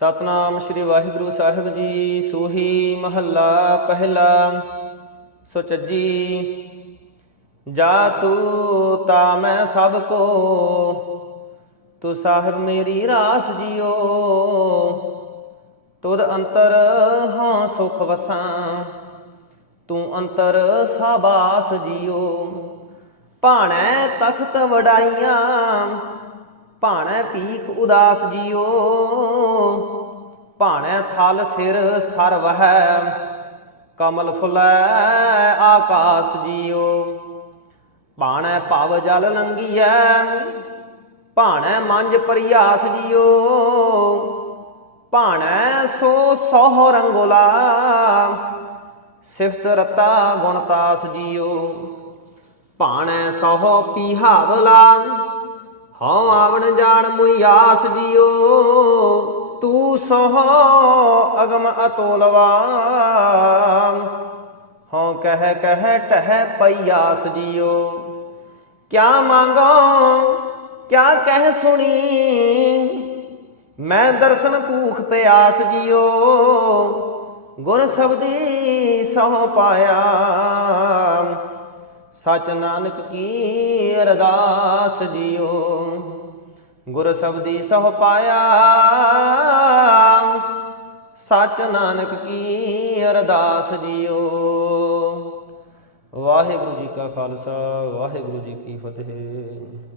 ਸਤਨਾਮ ਸ੍ਰੀ ਵਾਹਿਗੁਰੂ ਸਾਹਿਬ ਜੀ, ਸੋਹੀ ਮਹੱਲਾ ਪਹਿਲਾ। ਸੁਚੱਜੀ ਜਾ ਤੂੰ ਤਾ ਮੈਂ ਸਭ ਕੋ, ਤੂੰ ਸਾਹਿਬ ਮੇਰੀ ਰਾਸ ਜਿਓ ਤੁਧ ਅੰਤਰ ਹਾਂ ਸੁਖ ਵਸਾਂ, ਤੂੰ ਅੰਤਰ ਸਾਬਾਸ ਜਿਓ ਭਾਣੈ ਤਖਤ ਵਡਾਈਆਂ ਭਾਣੈ ਭੀਖ ਉਦਾਸ ਜੀਓ। ਭਾਣੈ ਥਲ ਸਿਰ ਸਰਵ ਹੈ ਕਮਲ ਫੁਲੈ ਆਕਾਸ ਜੀਓ। ਭਾਣੈ ਭਵ ਜਲ ਲੰਗੀਐ ਭਾਣੈ ਮੰਜ ਪਰਿਆਸ ਜੀਓ। ਭਾਣੈ ਸੋ ਸੋਹ ਰੰਗੋਲਾ, ਸਿਫਤ ਰਤਾ ਗੁਣਤਾਸ ਜੀਓ। ਭਾਣੈ ਸੋਹ ਪੀਹਾਵਲਾ ਹਉ ਆਵਣ ਜਾਣ ਮੁਯਾਸ ਜਿਓ। ਤੂੰ ਸੋਹ ਅਗਮ ਅਤੋਲਵਾ ਹਉ ਕਹਿ ਕਹਿ ਟਹਿ ਪਈਆਸ ਜਿਓ। ਕਿਆ ਮੰਗੋ, ਕਿਆ ਕਹਿ ਸੁਣੀ। ਮੈਂ ਦਰਸ਼ਨ ਭੂਖ ਪਿਆਸ ਜਿਓ। ਗੁਰ ਸਬਦੀ ਸਹੁ ਪਾਇਆ। ਸਚ ਨਾਨਕ ਕੀ ਅਰਦਾਸ ਜਿਓ? ਗੁਰ ਸਬਦੀ ਸਹੁ ਪਾਇਆ। ਸਚ ਨਾਨਕ ਕੀ ਅਰਦਾਸ ਜਿਓ? ਵਾਹਿਗੁਰੂ ਜੀ ਕਾ ਖਾਲਸਾ, ਵਾਹਿਗੁਰੂ ਜੀ ਕੀ ਫਤਿਹ।